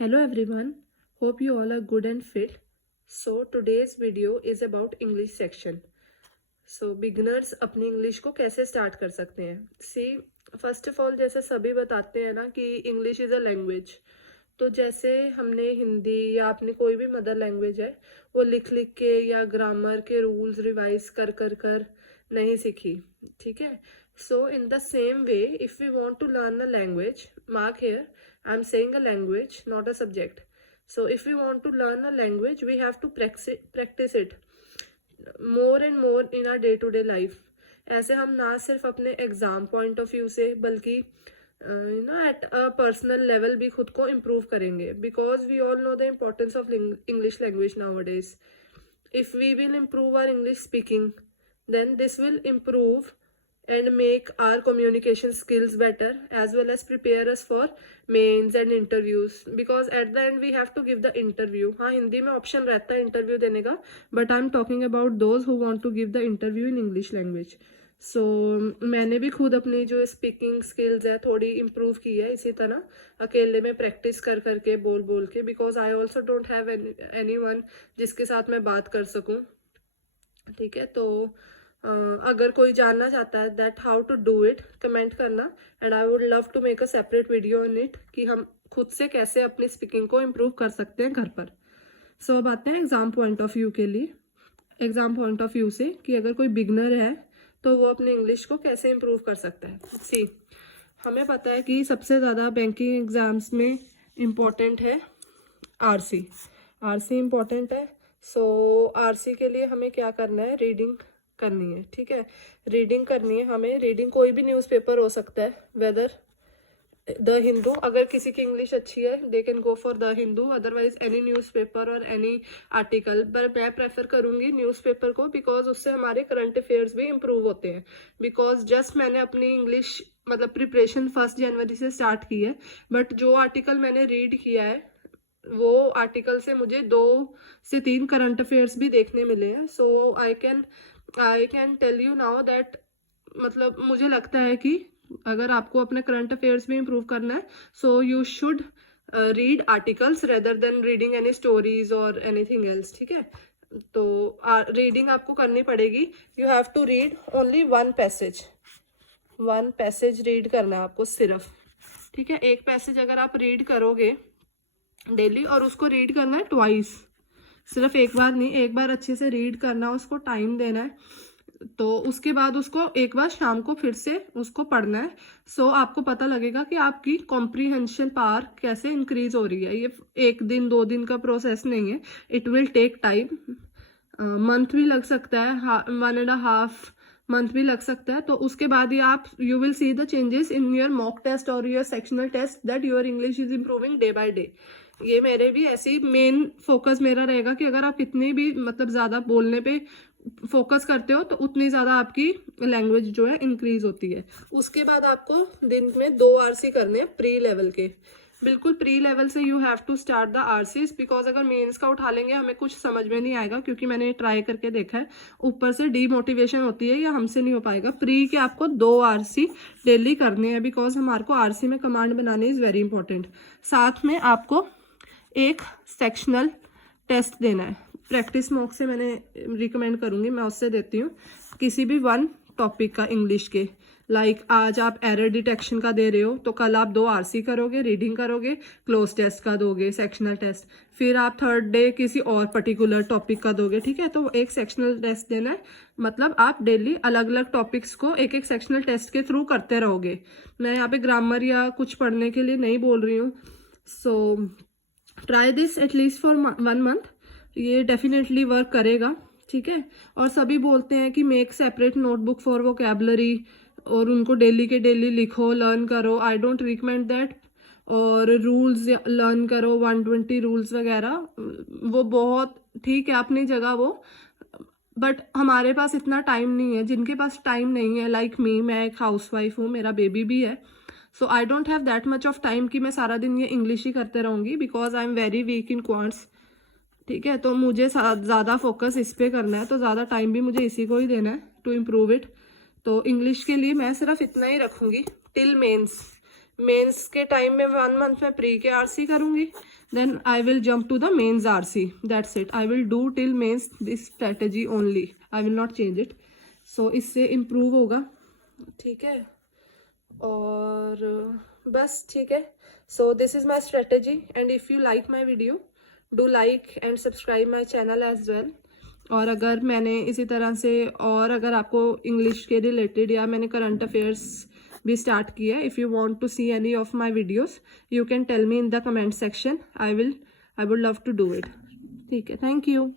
Hello everyone, hope you all are good and fit. So today's video is about English section. So beginners अपनी English को कैसे start कर सकते हैं. See, first of all जैसे सभी बताते हैं ना कि इंग्लिश इज़ अ लैंग्वेज. तो जैसे हमने हिंदी या अपनी कोई भी मदर लैंग्वेज है वो लिख लिख के या ग्रामर के रूल्स रिवाइज कर कर कर नहीं सीखी. ठीक है. So in the same way if we want to learn a language, mark here, I am saying a language not a subject. So if we want to learn a language we have to practise it more and more in our day to day life. ऐसे हम ना सिर्फ अपने exam point of view से बल्कि at a personal level भी खुद को इम्प्रूव करेंगे. Because we all know the importance of English language nowadays. If we will improve our English speaking then this will improve and make our communication skills better as well as prepare us for mains and interviews, because at the end we have to give the interview. हाँ, हिंदी में option रहता है interview देने का, but I am talking about those who want to give the interview in English language. So मैंने भी खुद अपनी जो स्पीकिंग स्किल्स है थोड़ी इम्प्रूव की है इसी तरह अकेले में प्रैक्टिस कर करके बोल बोल के, because I also don't have any one जिसके साथ मैं बात कर सकूँ. ठीक है. तो अगर कोई जानना चाहता है that how to do it, comment करना and I would love to make a separate video on it कि हम खुद से कैसे अपनी स्पीकिंग को इम्प्रूव कर सकते हैं घर पर. सो अब आते हैं एग्जाम पॉइंट ऑफ व्यू के लिए. एग्जाम पॉइंट ऑफ व्यू से कि अगर कोई बिगनर है तो वो अपनी इंग्लिश को कैसे इम्प्रूव कर सकता है. सी, हमें पता है कि सबसे ज़्यादा बैंकिंग एग्जाम्स में इम्पोर्टेंट है आरसी. आरसी इम्पोर्टेंट है. सो आरसी के लिए हमें क्या करना है, रीडिंग करनी है. ठीक है. रीडिंग करनी है हमें. रीडिंग कोई भी न्यूज़पेपर हो सकता है, वेदर द हिंदू. अगर किसी की इंग्लिश अच्छी है they can go for the Hindu, otherwise any newspaper और एनी आर्टिकल. पर मैं प्रेफर करूंगी न्यूज़पेपर को, बिकॉज उससे हमारे करंट अफेयर्स भी इम्प्रूव होते हैं. बिकॉज जस्ट मैंने अपनी इंग्लिश मतलब प्रिपरेशन 1 जनवरी से स्टार्ट की है, बट जो आर्टिकल मैंने रीड किया है वो आर्टिकल से मुझे 2 से 3 करंट अफेयर्स भी देखने मिले हैं. So I can tell you now that मतलब मुझे लगता है कि अगर आपको अपने करंट अफेयर्स भी इम्प्रूव करना है so you should read articles rather than reading any stories और एनीथिंग एल्स. ठीक है. तो रीडिंग आपको करनी पड़ेगी. You have to read only one passage read करना है आपको सिर्फ. ठीक है. एक पैसेज अगर आप रीड करोगे डेली और उसको रीड करना है ट्वाइस, सिर्फ एक बार नहीं, एक बार अच्छे से रीड करना, उसको टाइम देना है. तो उसके बाद उसको एक बार शाम को फिर से उसको पढ़ना है. सो आपको पता लगेगा कि आपकी कॉम्प्रीहेंशन पावर कैसे इंक्रीज हो रही है. ये 1 दिन 2 दिन का प्रोसेस नहीं है. It will take time. Month भी लग सकता है, 1.5 मंथ भी लग सकता है. तो उसके बाद ही आप you will see the changes in your mock test और your sectional test that your English is improving day by day. ये मेरे भी ऐसे ही मेन फोकस मेरा रहेगा कि अगर आप कितनी भी मतलब ज़्यादा बोलने पे फोकस करते हो तो उतनी ज़्यादा आपकी लैंग्वेज जो है इंक्रीज होती है. उसके बाद आपको दिन में 2 आरसी करने हैं प्री लेवल के. बिल्कुल प्री लेवल से you have to start the RCs, because अगर मेंस का उठा लेंगे हमें कुछ समझ में नहीं आएगा, क्योंकि मैंने ट्राई करके देखा है ऊपर से डीमोटिवेशन होती है या हमसे नहीं हो पाएगा. प्री के आपको 2 आरसी डेली करने हैं, बिकॉज हमारे को आरसी में कमांड बनाने इज़ वेरी इंपॉर्टेंट. साथ में आपको एक सेक्शनल टेस्ट देना है. प्रैक्टिस मॉक से मैंने रिकमेंड करूंगी, मैं उससे देती हूँ किसी भी 1 टॉपिक का इंग्लिश के. लाइक आज आप एरर डिटेक्शन का दे रहे हो तो कल आप 2 आरसी करोगे, रीडिंग करोगे, क्लोज टेस्ट का दोगे, सेक्शनल टेस्ट. फिर आप 3rd डे किसी और पर्टिकुलर टॉपिक का दोगे. ठीक है. तो एक सेक्शनल टेस्ट देना है. मतलब आप डेली अलग अलग टॉपिक्स को एक सेक्शनल टेस्ट के थ्रू करते रहोगे. मैं यहाँ पे ग्रामर या कुछ पढ़ने के लिए नहीं बोल रही हूँ. So try this at least for 1 month. ये डेफिनेटली वर्क करेगा. ठीक है. और सभी बोलते हैं कि make separate notebook for vocabulary और उनको डेली के डेली लिखो, लर्न करो. I don't recommend that. और रूल्स लर्न करो, 120 रूल्स वगैरह, वो बहुत ठीक है अपनी जगह वो, बट हमारे पास इतना टाइम नहीं है. जिनके पास टाइम नहीं है लाइक मी, मैं एक हाउसवाइफ हूँ, मेरा बेबी भी है. So I don't have that much of time कि मैं सारा दिन ये इंग्लिश ही करते रहूँगी, because I am very weak in quants. ठीक है. तो मुझे ज़्यादा फोकस इस पे करना है, तो ज़्यादा टाइम भी मुझे इसी को ही देना है टू इम्प्रूव इट. तो इंग्लिश के लिए मैं सिर्फ इतना ही रखूँगी टिल मेंस. मेंस के टाइम में 1 मंथ में प्री के आरसी करूँगी, then I will jump to the mains RC, that's it. I will do till mains this strategy only, I will not change it. So इससे improve होगा, ठीक है। और बस ठीक है। So this is my strategy, and if you like my video do like and subscribe my channel as well. और अगर मैंने इसी तरह से और अगर आपको इंग्लिश के रिलेटेड या मैंने करंट अफेयर्स भी स्टार्ट किया है, if you want to see any of my videos you can tell me in the comment section, I would love to do it. ठीक है, थैंक यू।